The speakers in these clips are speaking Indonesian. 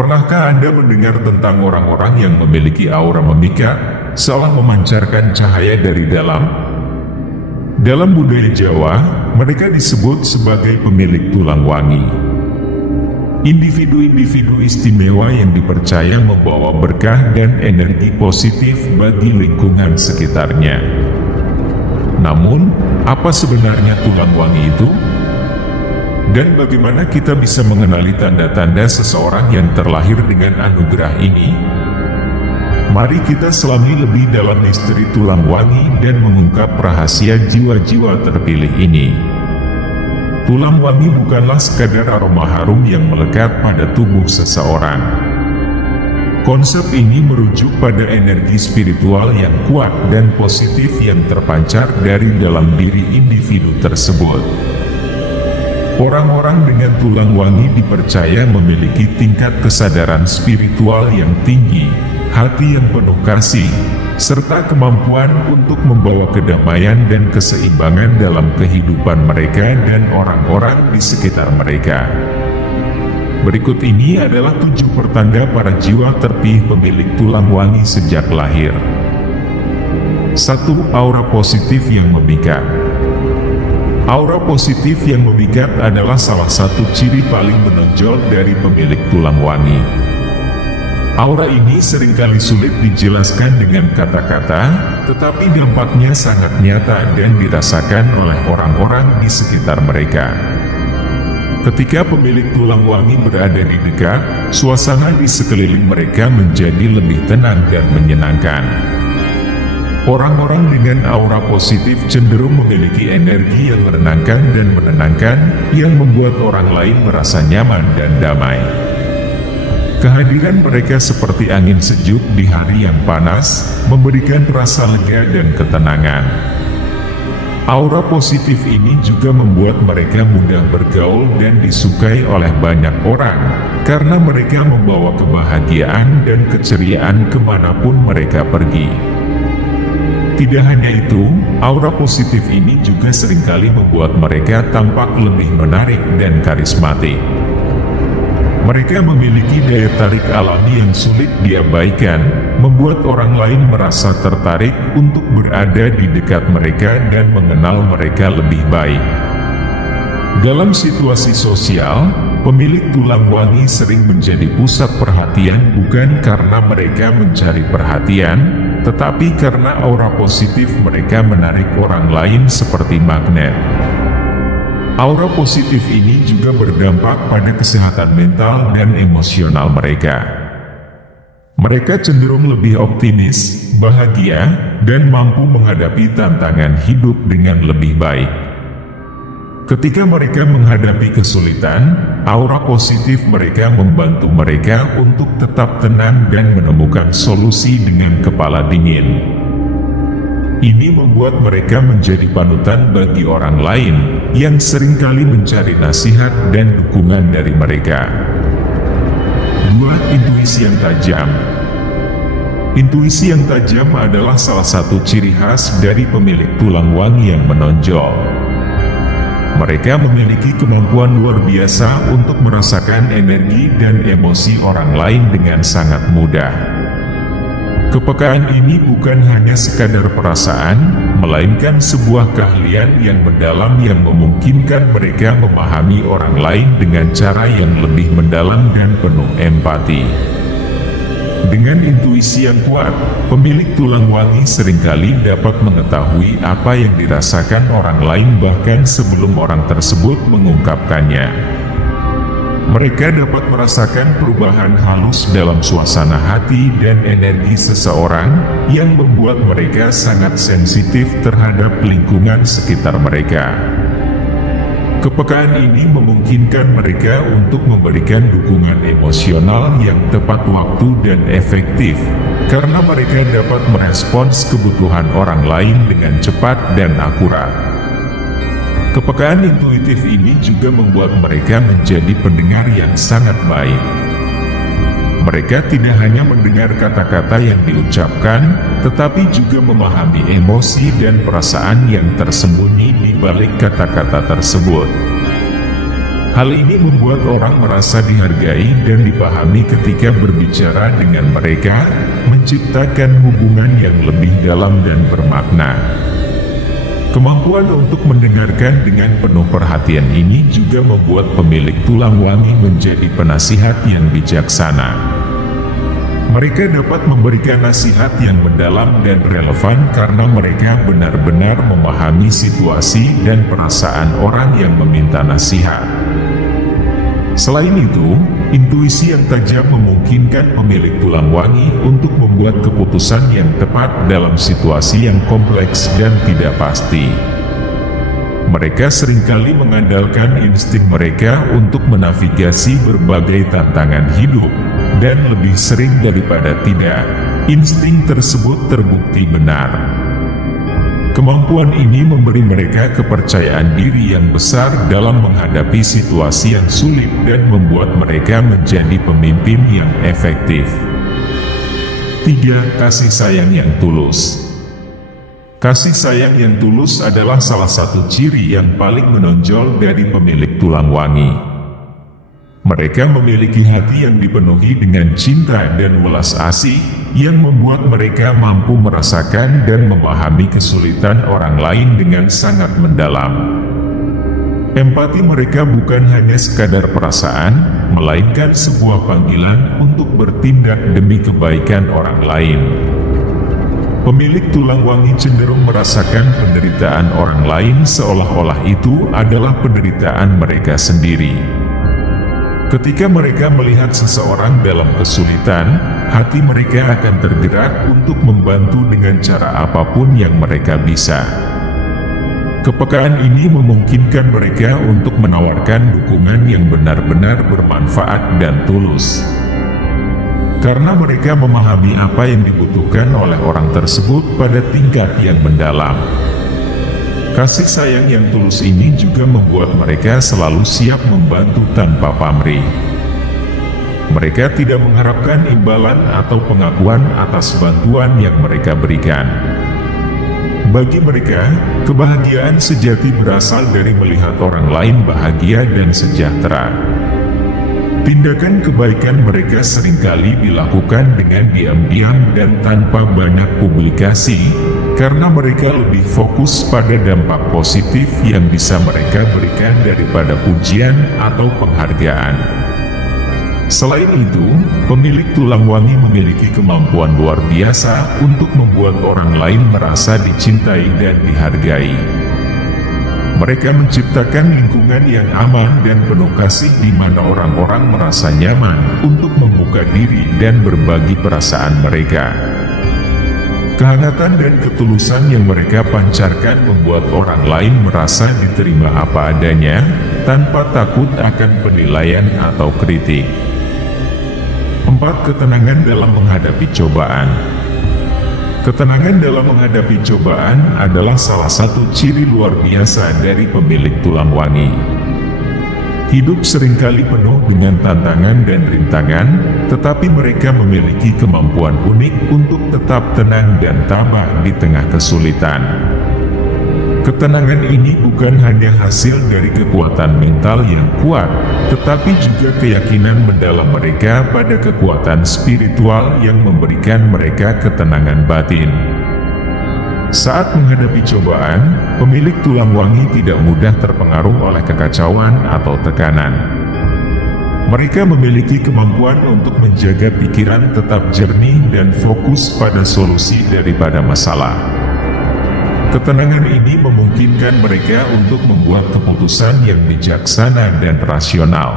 Pernahkah Anda mendengar tentang orang-orang yang memiliki aura memikat, seolah memancarkan cahaya dari dalam? Dalam budaya Jawa, mereka disebut sebagai pemilik tulang wangi. Individu-individu istimewa yang dipercaya membawa berkah dan energi positif bagi lingkungan sekitarnya. Namun, apa sebenarnya tulang wangi itu? Dan bagaimana kita bisa mengenali tanda-tanda seseorang yang terlahir dengan anugerah ini? Mari kita selami lebih dalam misteri tulang wangi dan mengungkap rahasia jiwa-jiwa terpilih ini. Tulang wangi bukanlah sekadar aroma harum yang melekat pada tubuh seseorang. Konsep ini merujuk pada energi spiritual yang kuat dan positif yang terpancar dari dalam diri individu tersebut. Orang-orang dengan tulang wangi dipercaya memiliki tingkat kesadaran spiritual yang tinggi, hati yang penuh kasih, serta kemampuan untuk membawa kedamaian dan keseimbangan dalam kehidupan mereka dan orang-orang di sekitar mereka. Berikut ini adalah 7 pertanda para jiwa terpilih pemilik tulang wangi sejak lahir. 1. Aura positif yang memikat. Aura positif yang memikat adalah salah satu ciri paling menonjol dari pemilik tulang wangi. Aura ini seringkali sulit dijelaskan dengan kata-kata, tetapi dampaknya sangat nyata dan dirasakan oleh orang-orang di sekitar mereka. Ketika pemilik tulang wangi berada di dekat, suasana di sekeliling mereka menjadi lebih tenang dan menyenangkan. Orang-orang dengan aura positif cenderung memiliki energi yang menenangkan dan menenangkan, yang membuat orang lain merasa nyaman dan damai. Kehadiran mereka seperti angin sejuk di hari yang panas, memberikan rasa lega dan ketenangan. Aura positif ini juga membuat mereka mudah bergaul dan disukai oleh banyak orang, karena mereka membawa kebahagiaan dan keceriaan kemanapun mereka pergi. Tidak hanya itu, aura positif ini juga seringkali membuat mereka tampak lebih menarik dan karismatik. Mereka memiliki daya tarik alami yang sulit diabaikan, membuat orang lain merasa tertarik untuk berada di dekat mereka dan mengenal mereka lebih baik. Dalam situasi sosial, pemilik tulang wangi sering menjadi pusat perhatian bukan karena mereka mencari perhatian, tetapi karena aura positif mereka menarik orang lain seperti magnet. Aura positif ini juga berdampak pada kesehatan mental dan emosional mereka. Mereka cenderung lebih optimis, bahagia, dan mampu menghadapi tantangan hidup dengan lebih baik. Ketika mereka menghadapi kesulitan, aura positif mereka membantu mereka untuk tetap tenang dan menemukan solusi dengan kepala dingin. Ini membuat mereka menjadi panutan bagi orang lain, yang seringkali mencari nasihat dan dukungan dari mereka. 2. Intuisi yang tajam. Intuisi yang tajam adalah salah satu ciri khas dari pemilik tulang wangi yang menonjol. Mereka memiliki kemampuan luar biasa untuk merasakan energi dan emosi orang lain dengan sangat mudah. Kepekaan ini bukan hanya sekadar perasaan, melainkan sebuah keahlian yang mendalam yang memungkinkan mereka memahami orang lain dengan cara yang lebih mendalam dan penuh empati. Dengan intuisi yang kuat, pemilik tulang wangi seringkali dapat mengetahui apa yang dirasakan orang lain bahkan sebelum orang tersebut mengungkapkannya. Mereka dapat merasakan perubahan halus dalam suasana hati dan energi seseorang, yang membuat mereka sangat sensitif terhadap lingkungan sekitar mereka. Kepekaan ini memungkinkan mereka untuk memberikan dukungan emosional yang tepat waktu dan efektif, karena mereka dapat merespons kebutuhan orang lain dengan cepat dan akurat. Kepekaan intuitif ini juga membuat mereka menjadi pendengar yang sangat baik. Mereka tidak hanya mendengar kata-kata yang diucapkan, tetapi juga memahami emosi dan perasaan yang tersembunyi di balik kata-kata tersebut. Hal ini membuat orang merasa dihargai dan dipahami ketika berbicara dengan mereka, menciptakan hubungan yang lebih dalam dan bermakna. Kemampuan untuk mendengarkan dengan penuh perhatian ini juga membuat pemilik tulang wangi menjadi penasihat yang bijaksana. Mereka dapat memberikan nasihat yang mendalam dan relevan karena mereka benar-benar memahami situasi dan perasaan orang yang meminta nasihat. Selain itu, intuisi yang tajam memungkinkan pemilik tulang wangi untuk membuat keputusan yang tepat dalam situasi yang kompleks dan tidak pasti. Mereka seringkali mengandalkan insting mereka untuk menavigasi berbagai tantangan hidup, dan lebih sering daripada tidak, insting tersebut terbukti benar. Kemampuan ini memberi mereka kepercayaan diri yang besar dalam menghadapi situasi yang sulit dan membuat mereka menjadi pemimpin yang efektif. 3. Kasih sayang yang tulus. Kasih sayang yang tulus adalah salah satu ciri yang paling menonjol dari pemilik tulang wangi. Mereka memiliki hati yang dipenuhi dengan cinta dan welas asih, yang membuat mereka mampu merasakan dan memahami kesulitan orang lain dengan sangat mendalam. Empati mereka bukan hanya sekadar perasaan, melainkan sebuah panggilan untuk bertindak demi kebaikan orang lain. Pemilik tulang wangi cenderung merasakan penderitaan orang lain seolah-olah itu adalah penderitaan mereka sendiri. Ketika mereka melihat seseorang dalam kesulitan, hati mereka akan tergerak untuk membantu dengan cara apapun yang mereka bisa. Kepekaan ini memungkinkan mereka untuk menawarkan dukungan yang benar-benar bermanfaat dan tulus. Karena mereka memahami apa yang dibutuhkan oleh orang tersebut pada tingkat yang mendalam. Kasih sayang yang tulus ini juga membuat mereka selalu siap membantu tanpa pamrih. Mereka tidak mengharapkan imbalan atau pengakuan atas bantuan yang mereka berikan. Bagi mereka, kebahagiaan sejati berasal dari melihat orang lain bahagia dan sejahtera. Tindakan kebaikan mereka seringkali dilakukan dengan diam-diam dan tanpa banyak publikasi, karena mereka lebih fokus pada dampak positif yang bisa mereka berikan daripada pujian atau penghargaan. Selain itu, pemilik tulang wangi memiliki kemampuan luar biasa untuk membuat orang lain merasa dicintai dan dihargai. Mereka menciptakan lingkungan yang aman dan penuh kasih di mana orang-orang merasa nyaman untuk membuka diri dan berbagi perasaan mereka. Kehangatan dan ketulusan yang mereka pancarkan membuat orang lain merasa diterima apa adanya, tanpa takut akan penilaian atau kritik. 4. Ketenangan dalam menghadapi cobaan. Ketenangan dalam menghadapi cobaan adalah salah satu ciri luar biasa dari pemilik tulang wangi. Hidup seringkali penuh dengan tantangan dan rintangan, tetapi mereka memiliki kemampuan unik untuk tetap tenang dan tabah di tengah kesulitan. Ketenangan ini bukan hanya hasil dari kekuatan mental yang kuat, tetapi juga keyakinan mendalam mereka pada kekuatan spiritual yang memberikan mereka ketenangan batin. Saat menghadapi cobaan, pemilik tulang wangi tidak mudah terpengaruh oleh kekacauan atau tekanan. Mereka memiliki kemampuan untuk menjaga pikiran tetap jernih dan fokus pada solusi daripada masalah. Ketenangan ini memungkinkan mereka untuk membuat keputusan yang bijaksana dan rasional.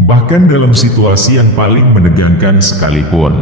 Bahkan dalam situasi yang paling menegangkan sekalipun.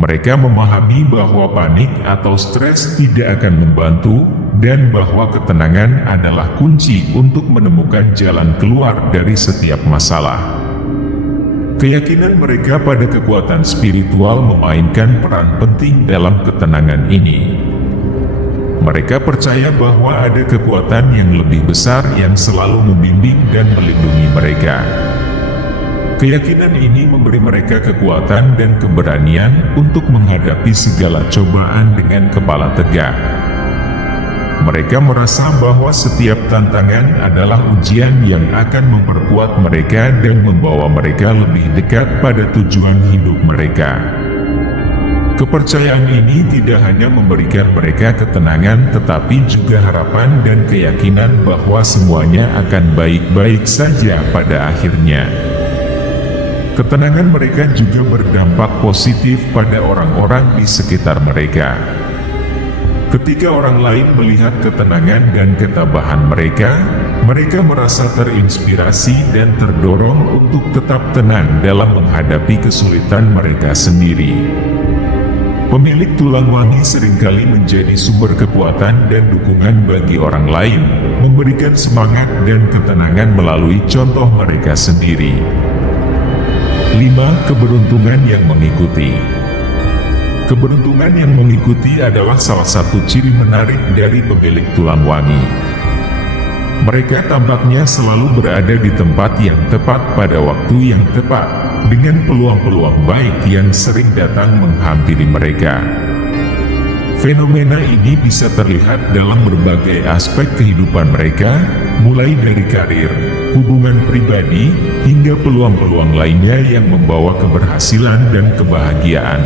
Mereka memahami bahwa panik atau stres tidak akan membantu, dan bahwa ketenangan adalah kunci untuk menemukan jalan keluar dari setiap masalah. Keyakinan mereka pada kekuatan spiritual memainkan peran penting dalam ketenangan ini. Mereka percaya bahwa ada kekuatan yang lebih besar yang selalu membimbing dan melindungi mereka. Keyakinan ini memberi mereka kekuatan dan keberanian untuk menghadapi segala cobaan dengan kepala tegak. mereka merasa bahwa setiap tantangan adalah ujian yang akan memperkuat mereka dan membawa mereka lebih dekat pada tujuan hidup mereka. Kepercayaan ini tidak hanya memberikan mereka ketenangan tetapi juga harapan dan keyakinan bahwa semuanya akan baik-baik saja pada akhirnya. Ketenangan mereka juga berdampak positif pada orang-orang di sekitar mereka. Ketika orang lain melihat ketenangan dan ketabahan mereka, mereka merasa terinspirasi dan terdorong untuk tetap tenang dalam menghadapi kesulitan mereka sendiri. Pemilik tulang wangi seringkali menjadi sumber kekuatan dan dukungan bagi orang lain, memberikan semangat dan ketenangan melalui contoh mereka sendiri. 5. Keberuntungan yang mengikuti. Keberuntungan yang mengikuti adalah salah satu ciri menarik dari pemilik tulang wangi. Mereka tampaknya selalu berada di tempat yang tepat pada waktu yang tepat, dengan peluang-peluang baik yang sering datang menghampiri mereka. Fenomena ini bisa terlihat dalam berbagai aspek kehidupan mereka, mulai dari karir, hubungan pribadi, hingga peluang-peluang lainnya yang membawa keberhasilan dan kebahagiaan.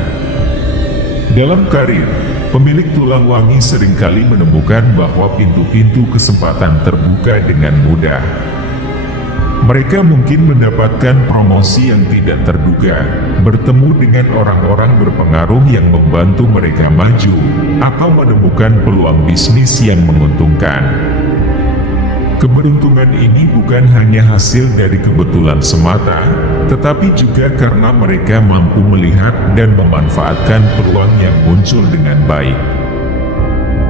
Dalam karir, pemilik tulang wangi seringkali menemukan bahwa pintu-pintu kesempatan terbuka dengan mudah. Mereka mungkin mendapatkan promosi yang tidak terduga, bertemu dengan orang-orang berpengaruh yang membantu mereka maju, atau menemukan peluang bisnis yang menguntungkan. Keberuntungan ini bukan hanya hasil dari kebetulan semata, tetapi juga karena mereka mampu melihat dan memanfaatkan peluang yang muncul dengan baik.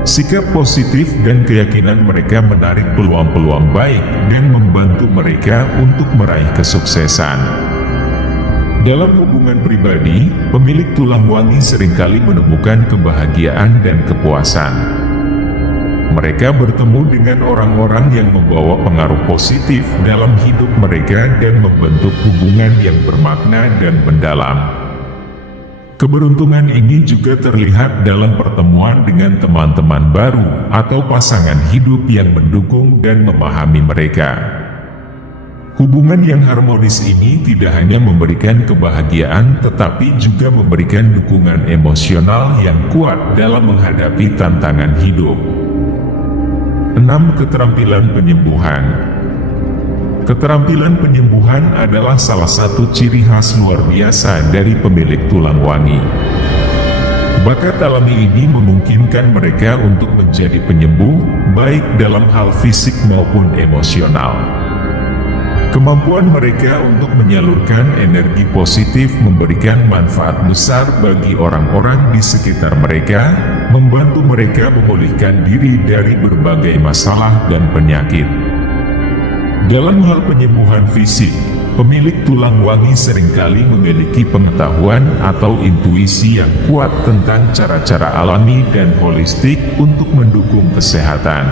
Sikap positif dan keyakinan mereka menarik peluang-peluang baik dan membantu mereka untuk meraih kesuksesan. Dalam hubungan pribadi, pemilik tulang wangi seringkali menemukan kebahagiaan dan kepuasan. Mereka bertemu dengan orang-orang yang membawa pengaruh positif dalam hidup mereka dan membentuk hubungan yang bermakna dan mendalam. Keberuntungan ini juga terlihat dalam pertemuan dengan teman-teman baru atau pasangan hidup yang mendukung dan memahami mereka. Hubungan yang harmonis ini tidak hanya memberikan kebahagiaan tetapi juga memberikan dukungan emosional yang kuat dalam menghadapi tantangan hidup. 6. Keterampilan penyembuhan. Keterampilan penyembuhan adalah salah satu ciri khas luar biasa dari pemilik tulang wangi. Bakat alami ini memungkinkan mereka untuk menjadi penyembuh, baik dalam hal fisik maupun emosional. Kemampuan mereka untuk menyalurkan energi positif memberikan manfaat besar bagi orang-orang di sekitar mereka, membantu mereka memulihkan diri dari berbagai masalah dan penyakit. Dalam hal penyembuhan fisik, pemilik tulang wangi seringkali memiliki pengetahuan atau intuisi yang kuat tentang cara-cara alami dan holistik untuk mendukung kesehatan.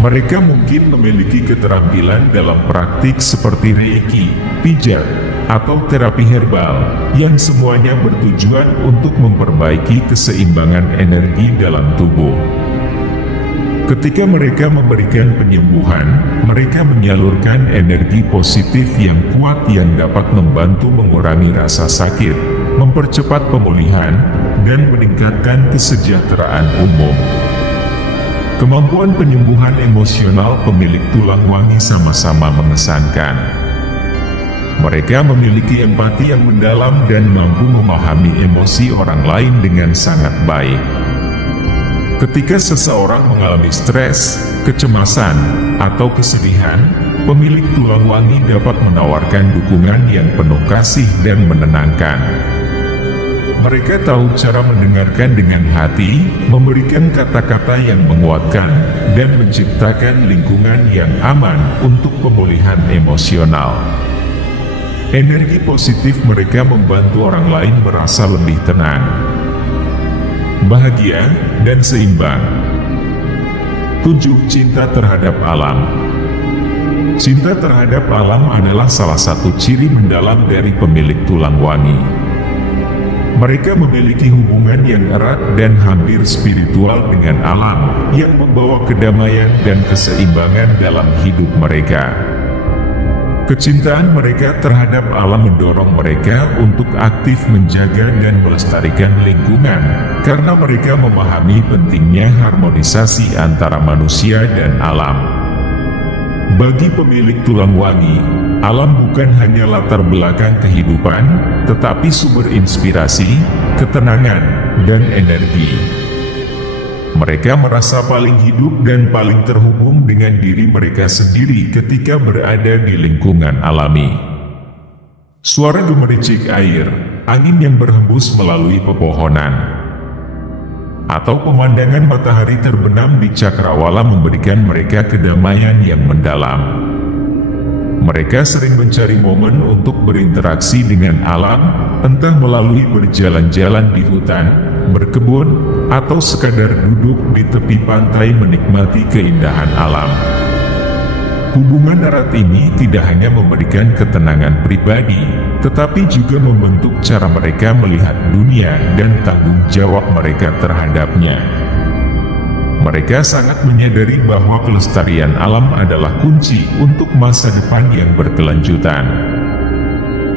Mereka mungkin memiliki keterampilan dalam praktik seperti reiki, pijat, atau terapi herbal, yang semuanya bertujuan untuk memperbaiki keseimbangan energi dalam tubuh. Ketika mereka memberikan penyembuhan, mereka menyalurkan energi positif yang kuat yang dapat membantu mengurangi rasa sakit, mempercepat pemulihan, dan meningkatkan kesejahteraan umum. Kemampuan penyembuhan emosional pemilik tulang wangi sama-sama mengesankan. Mereka memiliki empati yang mendalam dan mampu memahami emosi orang lain dengan sangat baik. Ketika seseorang mengalami stres, kecemasan, atau kesedihan, pemilik tulang wangi dapat menawarkan dukungan yang penuh kasih dan menenangkan. Mereka tahu cara mendengarkan dengan hati, memberikan kata-kata yang menguatkan, dan menciptakan lingkungan yang aman untuk pemulihan emosional. Energi positif mereka membantu orang lain merasa lebih tenang, bahagia, dan seimbang. 7. Cinta terhadap alam. Cinta terhadap alam adalah salah satu ciri mendalam dari pemilik tulang wangi. Mereka memiliki hubungan yang erat dan hampir spiritual dengan alam, yang membawa kedamaian dan keseimbangan dalam hidup mereka. Kecintaan mereka terhadap alam mendorong mereka untuk aktif menjaga dan melestarikan lingkungan, karena mereka memahami pentingnya harmonisasi antara manusia dan alam. Bagi pemilik tulang wangi, alam bukan hanya latar belakang kehidupan, tetapi sumber inspirasi, ketenangan, dan energi. Mereka merasa paling hidup dan paling terhubung dengan diri mereka sendiri ketika berada di lingkungan alami. Suara gemericik air, angin yang berhembus melalui pepohonan, atau pemandangan matahari terbenam di cakrawala memberikan mereka kedamaian yang mendalam. Mereka sering mencari momen untuk berinteraksi dengan alam, entah melalui berjalan-jalan di hutan, berkebun, atau sekadar duduk di tepi pantai menikmati keindahan alam. Hubungan erat ini tidak hanya memberikan ketenangan pribadi, tetapi juga membentuk cara mereka melihat dunia dan tanggung jawab mereka terhadapnya. Mereka sangat menyadari bahwa kelestarian alam adalah kunci untuk masa depan yang berkelanjutan.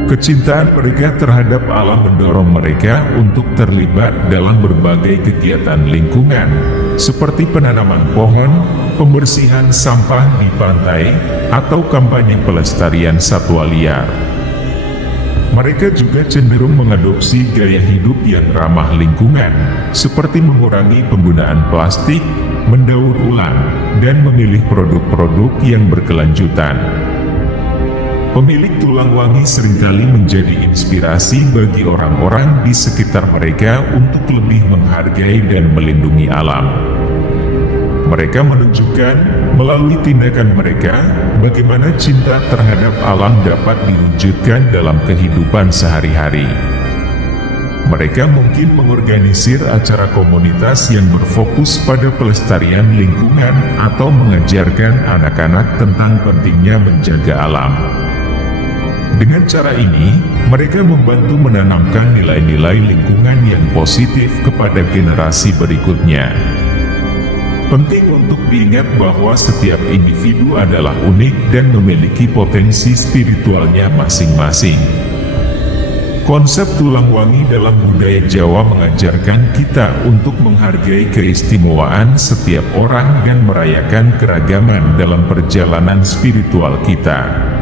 Kecintaan mereka terhadap alam mendorong mereka untuk terlibat dalam berbagai kegiatan lingkungan, seperti penanaman pohon, pembersihan sampah di pantai, atau kampanye pelestarian satwa liar. Mereka juga cenderung mengadopsi gaya hidup yang ramah lingkungan, seperti mengurangi penggunaan plastik, mendaur ulang, dan memilih produk-produk yang berkelanjutan. Pemilik tulang wangi seringkali menjadi inspirasi bagi orang-orang di sekitar mereka untuk lebih menghargai dan melindungi alam. Mereka menunjukkan, melalui tindakan mereka, bagaimana cinta terhadap alam dapat diwujudkan dalam kehidupan sehari-hari. Mereka mungkin mengorganisir acara komunitas yang berfokus pada pelestarian lingkungan atau mengajarkan anak-anak tentang pentingnya menjaga alam. Dengan cara ini, mereka membantu menanamkan nilai-nilai lingkungan yang positif kepada generasi berikutnya. Penting untuk diingat bahwa setiap individu adalah unik dan memiliki potensi spiritualnya masing-masing. Konsep tulang wangi dalam budaya Jawa mengajarkan kita untuk menghargai keistimewaan setiap orang dan merayakan keragaman dalam perjalanan spiritual kita.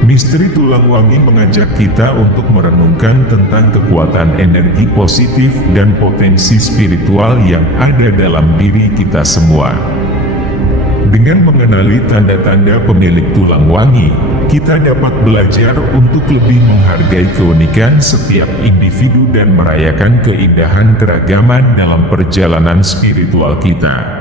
Misteri tulang wangi mengajak kita untuk merenungkan tentang kekuatan energi positif dan potensi spiritual yang ada dalam diri kita semua. Dengan mengenali tanda-tanda pemilik tulang wangi, kita dapat belajar untuk lebih menghargai keunikan setiap individu dan merayakan keindahan keragaman dalam perjalanan spiritual kita.